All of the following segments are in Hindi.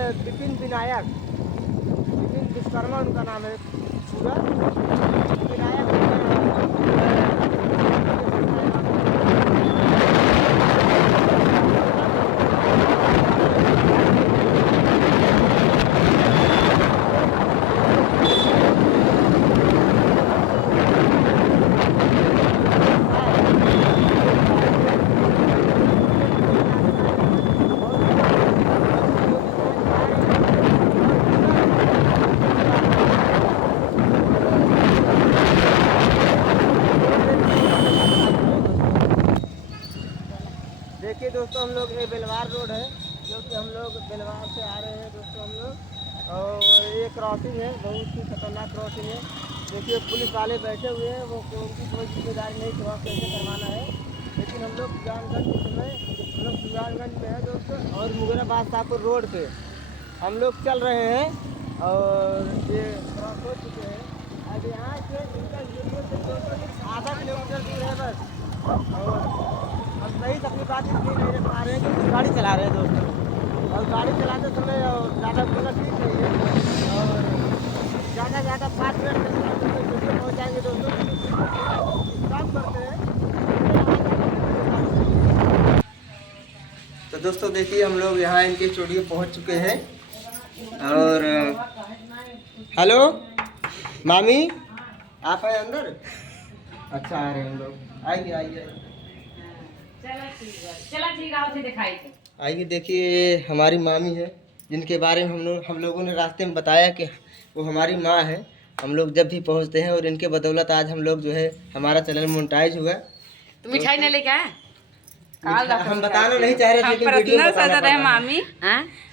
ये विपिन विनायक, विपिन विश्वकर्मा उनका नाम है पूरा। विनायक देखिए दोस्तों, हम लोग ये बेलवार रोड है, जो कि हम लोग बेलवार से आ रहे हैं दोस्तों हम लोग। और ये क्रॉसिंग है, बहुत ही खतरनाक क्रॉसिंग है। देखिए पुलिस वाले बैठे हुए हैं, वो उनकी कोई जिम्मेदारी नहीं क्रॉस कैसे करवाना है। लेकिन हम लोग सुजानगंज में हम लोग सुजानगंज में है दोस्तों, और मुगराबाद शाहपुर रोड पे हम लोग चल रहे हैं और ये क्रॉस हो चुके हैं। अब यहाँ से इनका जरिए से दोस्तों आधा किलोमीटर दूर है बस। और हम सही अपनी बात इसलिए नहीं रख पा रहे हैं क्योंकि गाड़ी चला रहे हैं दोस्तों, और गाड़ी चलाते समय ज़्यादा बोलना ठीक नहीं है। और ज़्यादा 5 मिनट में पहुँच जाएंगे दोस्तों। काम करते हैं। तो दोस्तों देखिए, हम लोग यहाँ इनके स्टूडियो पहुँच चुके हैं। और हेलो मामी, आप हैं अंदर? अच्छा आ रहे हैं हम लोग, आइए आइए आइए। देखिए हमारी मामी है, जिनके बारे में हम लोगों ने रास्ते में बताया कि वो हमारी माँ है। हम लोग जब भी पहुंचते हैं, और इनके बदौलत आज हम लोग जो है हमारा चैनल मोनेटाइज हुआ। तो मिठाई नहीं लेके आए? हम बताना नहीं चाह रहे थे, लेकिन वीडियो में बताना पड़ रहा है। मामी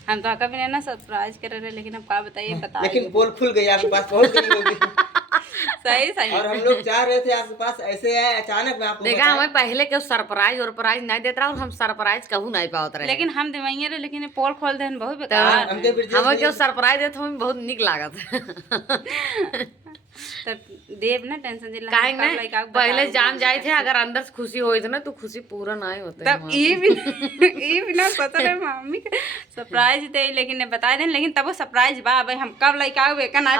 हम तो कभी नहीं ना सरप्राइज कर रहे, लेकिन अब क्या बताइए, बता। लेकिन पोल खुल गई, आपके पास पहुंच गई होगी। सही और हम लोग चाह रहे थे आपके पास, ऐसे है अचानक में आपको देखा, हमें पहले क्यों सरप्राइज नहीं देता रहा, और हम सरप्राइज कहूँ नहीं पावत रहे। लेकिन हम दिवाइए रहे, लेकिन पोल खोल दे बहुत बेकार। हमें क्यों सरप्राइज देते, हमें बहुत निक लागत। देव ना टेंशन दिला काहे नहीं, पहले जान जाए थे, अगर अंदर से खुशी होई थी ना, तो खुशी पूरा नहीं होता तब ये भी ना सोच रहे मामी सरप्राइज दे, लेकिन बता दें, लेकिन तब वो सरप्राइज बा भाई, हम कब लाइक आवे का ना।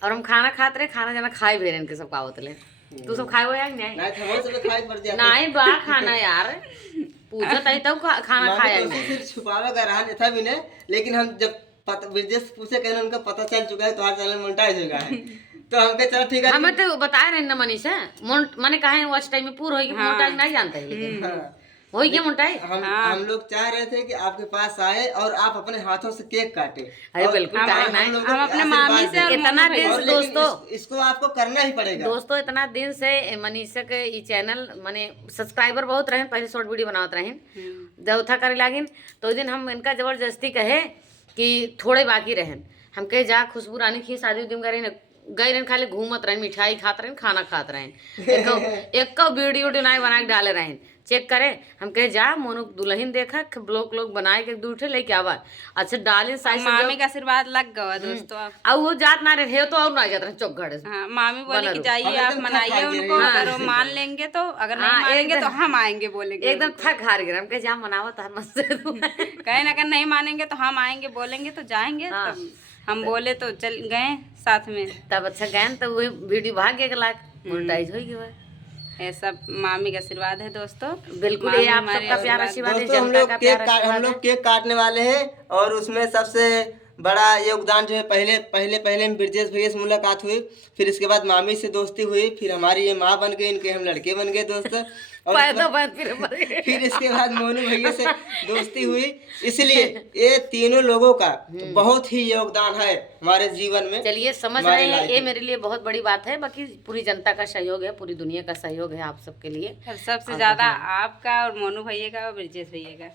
और हम खाना खाते रहे, खाना जाना खाए भी इनके सब का ले। तू सब खाए हो या नहीं? नहीं बा खाना यार, पूछा तभी तब खाना खाया फिर छुपावे का रहा था भी नहीं। लेकिन हम जब विदेश पूछे कहने, उनका पता चल चुका है तुम्हारा चैनल मोनेटाइज हो गया है। तो हम कहे चलो ठीक है। हमें तो बताए रहे ना मनीषा, माने कहा वॉच टाइम में पूरा होगी, मोनेटाइज नहीं जानते हैं, लेकिन वही क्या मोनेटाइज। हम लोग चाह रहे थे कि आपके पास आए और आप अपने हाथों से केक काटे। अरे बिल्कुल, हम अपने मामी से इतना दिन दोस्तों, इसको आपको करना ही पड़ेगा दोस्तों। इतना दिन से मनीषा के ये चैनल माने सब्सक्राइबर बहुत रहे, पहले शॉर्ट वीडियो बनावत रहे, जब था करे लागिन, तो दिन हम इनका जबरदस्ती कहे कि थोड़े बाकी रहन। हम कहे जा खुशबू रानी की शादी उदी में गए रहन, खाली घूमत रहे, मिठाई खाते रहे, खाना खाते रहे, एक वीडियो नहीं बना के डाले रहे, चेक करे। हम कहे जा मोनू दुल्हन देखा, ब्लॉग लोग बनाए के दूठे लेके आवा। अच्छा डाले साइड मामी का आशीर्वाद लग गया दोस्तों। अब वो जात ना रहे तो और ना जाते रहे चौक से। हाँ, मामी बोले कि जाइए आप मनाइए उनको, अगर वो मान लेंगे तो, अगर नहीं मानेंगे तो हम आएंगे बोलेंगे। एकदम थक हार गए, हम कहे जा मनावा तार मत से कहे ना, अगर नहीं मानेंगे तो हम आएंगे, बोलेंगे तो जाएंगे। तब हम बोले तो चल गए साथ में। तब अच्छा गए, तब वही वीडियो भाग गया लाख मोनेटाइज हो गया। ये सब मामी का आशीर्वाद है दोस्तों। बिल्कुल, ये आप सबका प्यार आशीर्वाद है। हम लोग केक काटने वाले हैं, और उसमें सबसे बड़ा योगदान जो है, पहले ब्रजेश भैया से मुलाकात हुई, फिर इसके बाद मामी से दोस्ती हुई, फिर हमारी ये माँ बन गई, इनके हम लड़के बन गए दोस्त। और फिर इसके बाद मोनू भैया से दोस्ती हुई। इसलिए ये तीनों लोगों का बहुत ही योगदान है हमारे जीवन में। चलिए समझ रहे हैं, ये मेरे लिए बहुत बड़ी बात है। बाकी पूरी जनता का सहयोग है, पूरी दुनिया का सहयोग है आप सबके लिए, सबसे ज्यादा आपका और मोनू भैया का और ब्रजेश भैया का।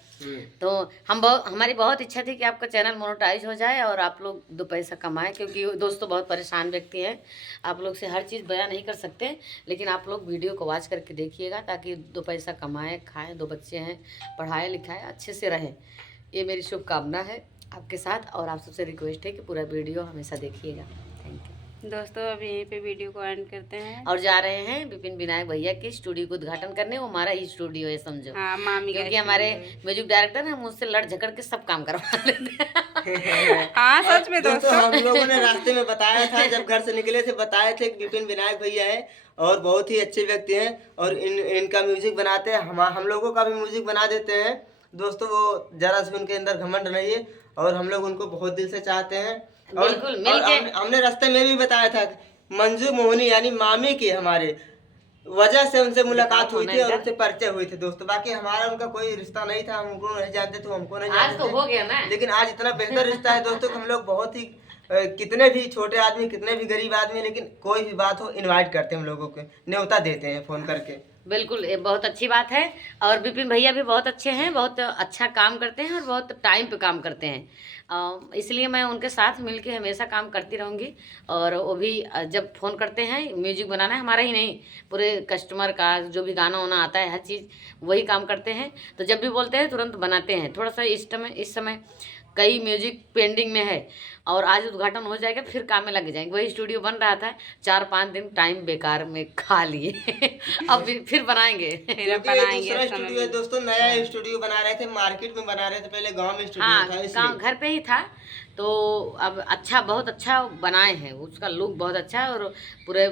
तो हमारी बहुत इच्छा थी कि आपका चैनल मोनेटाइज हो जाए और आप लोग 2 पैसा कमाएं, क्योंकि दोस्तों बहुत परेशान व्यक्ति हैं, आप लोग से हर चीज़ बयान नहीं कर सकते, लेकिन आप लोग वीडियो को वॉच करके देखिएगा, ताकि 2 पैसा कमाएं, खाएं, 2 बच्चे हैं, पढ़ाए लिखाएं, अच्छे से रहें। ये मेरी शुभकामना है आपके साथ, और आप सबसे रिक्वेस्ट है कि पूरा वीडियो हमेशा देखिएगा। Thank you. दोस्तों अब यहीं पे वीडियो को एंड करते हैं। और जा रहे हैं विपिन विनायक भैया के स्टूडियो को उद्घाटन करने। वो हमारा ही स्टूडियो है समझो। हाँ, मामी का क्योंकि हमारे म्यूजिक डायरेक्टर हैं, मुझसे लड़ झगड़ के सब काम करवा लेते हैं। हाँ सच में दोस्तों दोस्तों हम लोगों ने रास्ते में बताया था, जब घर से निकले थे बताए थे कि विपिन विनायक भैया है और बहुत ही अच्छे व्यक्ति हैं और इनका म्यूजिक बनाते हैं, हम लोगों का भी म्यूजिक बना देते हैं। दोस्तों वो जरा से उनके अंदर घमंड नहीं है और हम लोग उनको बहुत दिल से चाहते हैं। और, बिल्कुल, मिलके हमने रास्ते में भी बताया था मंजू मोहनी यानी मामी की हमारे वजह से उनसे मुलाकात हुई थी और उनसे परिचय हुई थी दोस्तों। बाकी हमारा उनका कोई रिश्ता नहीं था, हम उनको नहीं जानते थे, हमको नहीं आज जानते तो थे। हो गया ना। लेकिन आज इतना बेहतर रिश्ता है दोस्तों कि हम लोग बहुत ही कितने भी छोटे आदमी, कितने भी गरीब आदमी, लेकिन कोई भी बात हो इनवाइट करते हैं हम लोगों को, न्योता देते हैं फोन करके। बिल्कुल, ये बहुत अच्छी बात है। और विपिन भैया भी बहुत अच्छे हैं, बहुत अच्छा काम करते हैं और बहुत टाइम पे काम करते हैं। इसलिए मैं उनके साथ मिलके हमेशा काम करती रहूँगी। और वो भी जब फ़ोन करते हैं, म्यूजिक बनाना है हमारा ही नहीं, पूरे कस्टमर का जो भी गाना वाना आता है हर चीज़ वही काम करते हैं। तो जब भी बोलते हैं तुरंत बनाते हैं। थोड़ा सा इस समय कई म्यूजिक पेंडिंग में है और आज उद्घाटन हो जाएगा, फिर काम में लग जाएंगे। वही स्टूडियो बन रहा था, 4-5 दिन टाइम बेकार में खा लिए। अब फिर बनाएंगे। फिर बनाएंगे दूसरा समय स्टूडियो है दोस्तों, नया स्टूडियो बना रहे थे, मार्केट में बना रहे थे, पहले गांव में स्टूडियो हाँ, था गाँव इसलिए। घर पे ही था। तो अब अच्छा, बहुत अच्छा बनाए हैं, उसका लुक बहुत अच्छा है और पूरे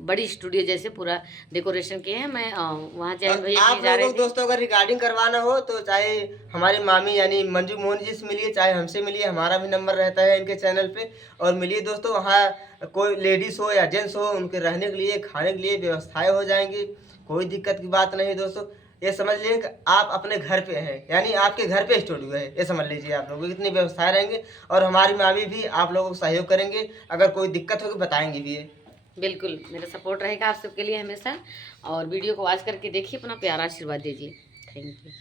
बड़ी स्टूडियो जैसे पूरा डेकोरेशन किए हैं। मैं वहाँ जैन भैया आप की जा रही लोगों को थी। दोस्तों अगर रिकॉर्डिंग करवाना हो तो चाहे हमारी मामी यानी मंजू मोहन जी से मिलिए, चाहे हमसे मिलिए, हमारा भी नंबर रहता है इनके चैनल पे, और मिलिए दोस्तों। वहाँ कोई लेडीज हो या जेंट्स हो, उनके रहने के लिए, खाने के लिए व्यवस्थाएं हो जाएंगी, कोई दिक्कत की बात नहीं दोस्तों। ये समझ लीजिए कि आप अपने घर पे हैं, यानी आपके घर पे स्टूडियो है, ये समझ लीजिए आप लोगों को कितनी व्यवस्थाएं रहेंगे। और हमारी मामी भी आप लोगों को सहयोग करेंगे, अगर कोई दिक्कत होगी बताएंगे भी ये। बिल्कुल, मेरा सपोर्ट रहेगा आप सबके लिए हमेशा। और वीडियो को वॉच करके देखिए, अपना प्यारा आशीर्वाद दीजिए। Thank you.